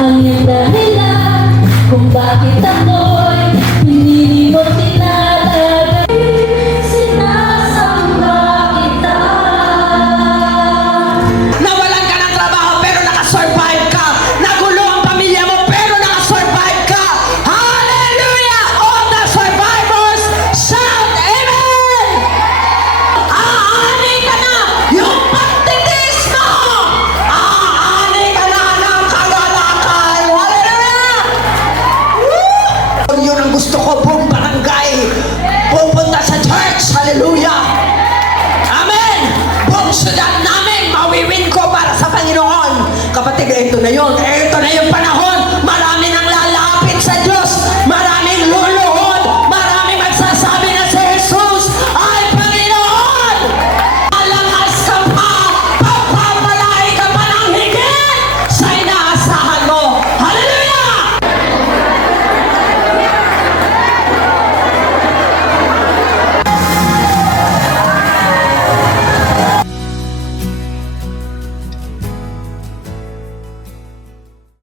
ang iyong dahilan kung bakit ako'y pinili mo tinatagay. Sinasamba kita. Nawalan ka ng trabaho pero nakasurvive ka. Nagulo ang pamilya mo pero nakasurvive ka. Hallelujah! All the survivors shout amen! Aani ka na yung pagtitis mo! Aani ka na ng kagalakay! Hallelujah! Woo! Yun ang gusto ko, buong barangay pupunta sa church. Hallelujah! Amen! Buong syudad namin, mawiwin ko para sa Panginoon. Kapatid, ito na yun. Ito na yung panahon.